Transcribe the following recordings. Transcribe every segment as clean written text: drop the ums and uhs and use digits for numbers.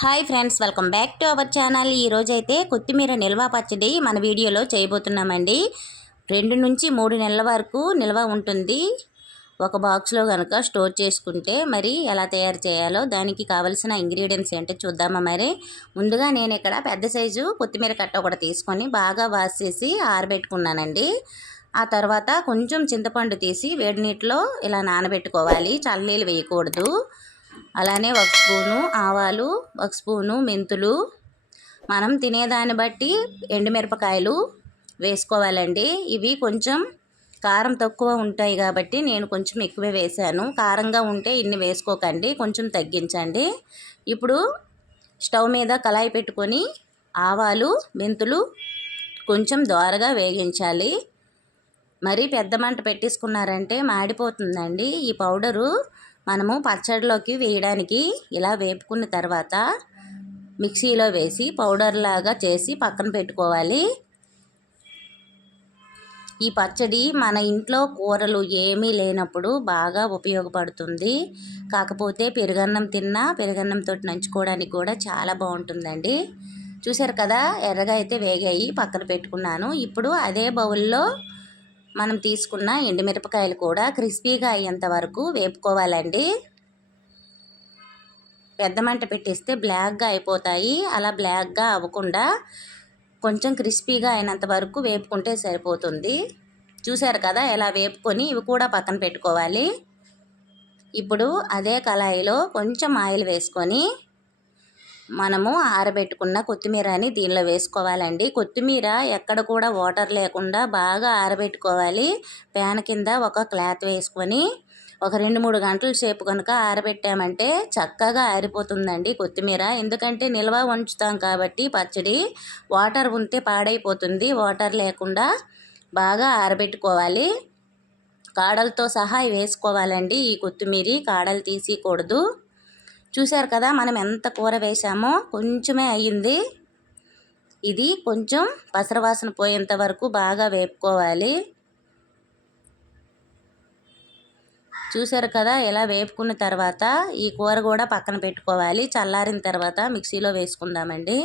Hi friends, welcome back to our channel. ఈరోజైతే కొత్తిమీర నిల్వ పచ్చడి మన వీడియోలో చేయబోతున్నామండి. 2 నుంచి 3 నెలల వరకు నిల్వ ఉంటుంది. ఒక బాక్స్లో కనుక స్టోర్ చేసుకుంటే మరి ఎలా తయారు చేయాలో, దానికి కావలసిన ఇంగ్రీడియంట్స్ ఏంటో చూద్దామా. మరి ముందుగా నేను ఇక్కడ పెద్ద సైజు కొత్తిమీర కట్ట ఒకటి తీసుకొని బాగా వాష్ చేసి ఆరబెట్టుకున్నానండి. ఆ తర్వాత కొంచెం చింతపండు తీసి వేడి నీటిలో ఇలా నానబెట్టుకోవాలి, చల్లనీళ్ళు వేయకూడదు. అలానే 1 స్పూను ఆవాలు, 1 స్పూను మెంతులు, మనం తినేదాన్ని బట్టి ఎండుమిరపకాయలు వేసుకోవాలండి. ఇవి కొంచెం కారం తక్కువ ఉంటాయి కాబట్టి నేను కొంచెం ఎక్కువే వేశాను. కారంగా ఉంటే ఇన్ని వేసుకోకండి, కొంచెం తగ్గించండి. ఇప్పుడు స్టవ్ మీద కళాయి పెట్టుకొని ఆవాలు, మెంతులు కొంచెం దోరగా వేగించాలి. మరి పెద్ద మంట పెట్టేసుకున్నారంటే మాడిపోతుందండి. ఈ పౌడరు మనము పచ్చడిలోకి వేయడానికి ఇలా వేపుకున్న తర్వాత మిక్సీలో వేసి పౌడర్ లాగా చేసి పక్కన పెట్టుకోవాలి. ఈ పచ్చడి మన ఇంట్లో కూరలు ఏమీ లేనప్పుడు బాగా ఉపయోగపడుతుంది. కాకపోతే పెరుగన్నం తిన్నా పెరుగన్నంతో నంచుకోవడానికి కూడా చాలా బాగుంటుందండి. చూసారు కదా, ఎర్రగా అయితే వేగాయి, పక్కన పెట్టుకున్నాను. ఇప్పుడు అదే బౌల్లో మనం తీసుకున్న ఎండుమిరపకాయలు కూడా క్రిస్పీగా అయ్యేంత వరకు వేపుకోవాలండి. పెద్ద మంట పెట్టేస్తే బ్లాక్గా అయిపోతాయి. అలా బ్లాక్గా అవ్వకుండా కొంచెం క్రిస్పీగా అయినంత వరకు వేపుకుంటే సరిపోతుంది. చూసారు కదా, ఎలా వేపుకొని ఇవి కూడా పక్కన పెట్టుకోవాలి. ఇప్పుడు అదే కళాయిలో కొంచెం ఆయిల్ వేసుకొని మనము ఆరబెట్టుకున్న కొత్తిమీరని దీనిలో వేసుకోవాలండి. కొత్తిమీర ఎక్కడ కూడా వాటర్ లేకుండా బాగా ఆరబెట్టుకోవాలి. ప్యాన్ కింద ఒక క్లాత్ వేసుకొని ఒక 2-3 గంటల సేపు కనుక ఆరబెట్టామంటే చక్కగా ఆరిపోతుందండి కొత్తిమీర. ఎందుకంటే నిల్వ ఉంచుతాం కాబట్టి పచ్చడి వాటర్ ఉంటే పాడైపోతుంది. వాటర్ లేకుండా బాగా ఆరబెట్టుకోవాలి. కాడలతో సహా వేసుకోవాలండి. ఈ కొత్తిమీర కాడలు తీసేయకూడదు. చూసారు కదా, మనం ఎంత కూర వేసామో కొంచెమే అయ్యింది. ఇది కొంచెం పసరవాసన పోయేంత వరకు బాగా వేపుకోవాలి. చూసారు కదా, ఎలా వేపుకున్న తర్వాత ఈ కూర కూడా పక్కన పెట్టుకోవాలి. చల్లారిన తర్వాత మిక్సీలో వేసుకుందామండి.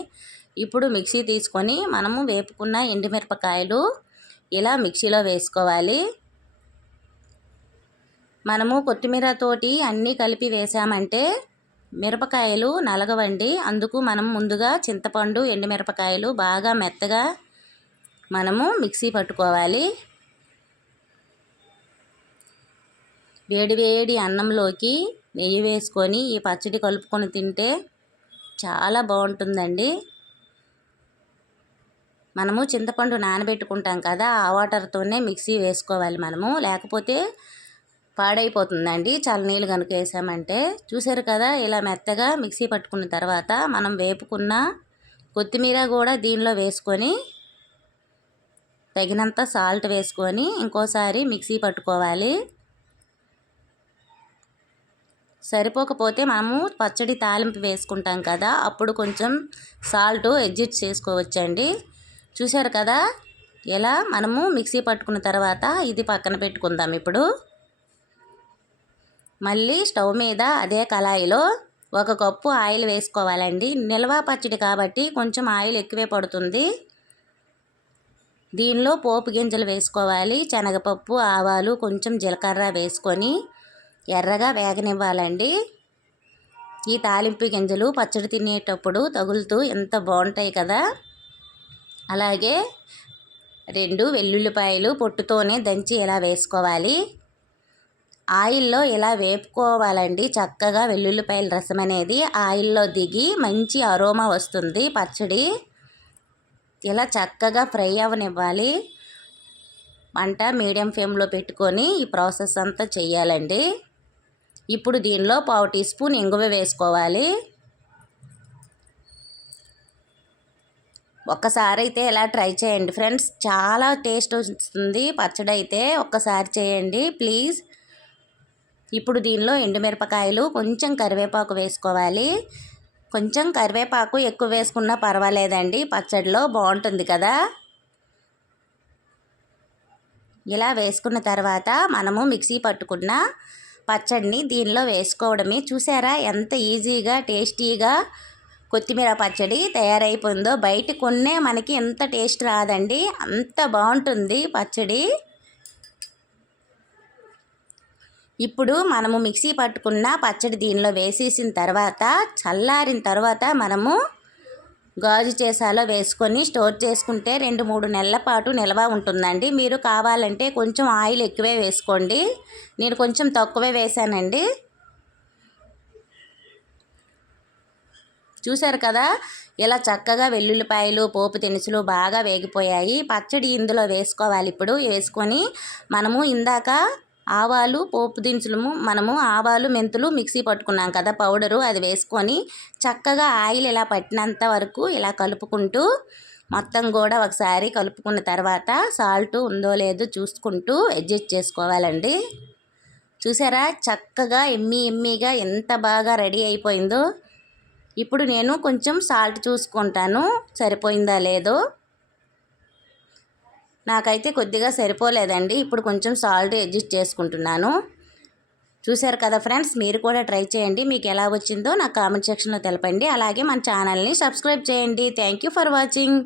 ఇప్పుడు మిక్సీ తీసుకొని మనము వేపుకున్న ఎండుమిరపకాయలు ఇలా మిక్సీలో వేసుకోవాలి. మనము కొత్తిమీరతోటి అన్నీ కలిపి వేసామంటే మిరపకాయలు నలగవండి. అందుకు మనం ముందుగా చింతపండు, ఎండుమిరపకాయలు బాగా మెత్తగా మనము మిక్సీ పట్టుకోవాలి. వేడి అన్నంలోకి నెయ్యి వేసుకొని ఈ పచ్చడి కలుపుకొని తింటే చాలా బాగుంటుందండి. మనము చింతపండు నానబెట్టుకుంటాం కదా, ఆ వాటర్తోనే మిక్సీ వేసుకోవాలి మనము, లేకపోతే పాడైపోతుందండి చల్లనీళ్ళు కనుక వేసామంటే. చూసారు కదా, ఇలా మెత్తగా మిక్సీ పట్టుకున్న తర్వాత మనం వేపుకున్న కొత్తిమీర కూడా దీనిలో వేసుకొని తగినంత సాల్ట్ వేసుకొని ఇంకోసారి మిక్సీ పట్టుకోవాలి. సరిపోకపోతే మనము పచ్చడి తాలింపు వేసుకుంటాం కదా, అప్పుడు కొంచెం సాల్ట్ అడ్జస్ట్ చేసుకోవచ్చండి. చూసారు కదా, ఇలా మనము మిక్సీ పట్టుకున్న తర్వాత ఇది పక్కన పెట్టుకుందాం. ఇప్పుడు మళ్ళీ స్టవ్ మీద అదే కళాయిలో 1 కప్పు ఆయిల్ వేసుకోవాలండి. నిల్వ పచ్చడి కాబట్టి కొంచెం ఆయిల్ ఎక్కువే పడుతుంది. దీనిలో పోపు గింజలు వేసుకోవాలి. శనగపప్పు, ఆవాలు, కొంచెం జీలకర్ర వేసుకొని ఎర్రగా వేగనివ్వాలండి. ఈ తాలింపు గింజలు పచ్చడి తినేటప్పుడు తగులుతూ ఎంత బాగుంటాయి కదా. అలాగే 2 వెల్లుల్లిపాయలు పొట్టుతోనే దంచి ఇలా వేసుకోవాలి. ఆయిల్లో ఇలా వేపుకోవాలండి. చక్కగా వెల్లుల్లిపాయల రసం అనేది ఆయిల్లో దిగి మంచి అరోమా వస్తుంది. పచ్చడి ఇలా చక్కగా ఫ్రై అవ్వనివ్వాలి. మంట మీడియం ఫ్లేమ్లో పెట్టుకొని ఈ ప్రాసెస్ అంతా చేయాలండి. ఇప్పుడు దీనిలో 1/2 టీ స్పూన్ ఇంగువ వేసుకోవాలి. ఒక్కసారి అయితే ఇలా ట్రై చేయండి ఫ్రెండ్స్, చాలా టేస్ట్ వస్తుంది పచ్చడి అయితే. ఒక్కసారి చేయండి ప్లీజ్. ఇప్పుడు దీనిలో ఎండుమిరపకాయలు, కొంచెం కరివేపాకు వేసుకోవాలి. కొంచెం కరివేపాకు ఎక్కువ వేసుకున్నా పర్వాలేదండి, పచ్చడిలో బాగుంటుంది కదా. ఇలా వేసుకున్న తర్వాత మనము మిక్సీ పట్టుకున్న పచ్చడిని దీనిలో వేసుకోవడమే. చూసారా ఎంత ఈజీగా టేస్టీగా కొత్తిమీర పచ్చడి తయారైపోయిందో. బయట కొన్నే మనకి ఎంత టేస్ట్ రాదండి, అంత బాగుంటుంది పచ్చడి. ఇప్పుడు మనము మిక్సీ పట్టుకున్న పచ్చడి దీనిలో వేసేసిన తర్వాత చల్లారిన తర్వాత మనము గాజు సీసాలో వేసుకొని స్టోర్ చేసుకుంటే 2-3 నెలల పాటు నిల్వ ఉంటుందండి. మీరు కావాలంటే కొంచెం ఆయిల్ ఎక్కువే వేసుకోండి, నేను కొంచెం తక్కువే వేసానండి. చూసారు కదా, ఇలా చక్కగా వెల్లుల్లిపాయలు పోపు దినుసులు బాగా వేగిపోయాయి. పచ్చడి ఇందులో వేసుకోవాలి. ఇప్పుడు వేసుకొని మనము ఇందాక ఆవాలు పోపు దినుసులు, మనము ఆవాలు మెంతులు మిక్సీ పట్టుకున్నాం కదా పౌడరు, అది వేసుకొని చక్కగా ఆయిల్ ఇలా పట్టినంత వరకు ఇలా కలుపుకుంటూ మొత్తం కూడా ఒకసారి కలుపుకున్న తర్వాత సాల్ట్ ఉందో లేదో చూసుకుంటూ అడ్జస్ట్ చేసుకోవాలండి. చూసారా చక్కగా ఎమ్మీగా ఎంత బాగా రెడీ అయిపోయిందో. ఇప్పుడు నేను కొంచెం సాల్ట్ చూసుకుంటాను సరిపోయిందా లేదో. నాకైతే కొద్దిగా సరిపోలేదండి, ఇప్పుడు కొంచెం సాల్ట్ అడ్జస్ట్ చేసుకుంటున్నాను. చూశారు కదా ఫ్రెండ్స్, మీరు కూడా ట్రై చేయండి. మీకు ఎలా వచ్చిందో నాకు కామెంట్ సెక్షన్లో తెలపండి. అలాగే మన ఛానల్ని సబ్స్క్రైబ్ చేయండి. Thank you for watching.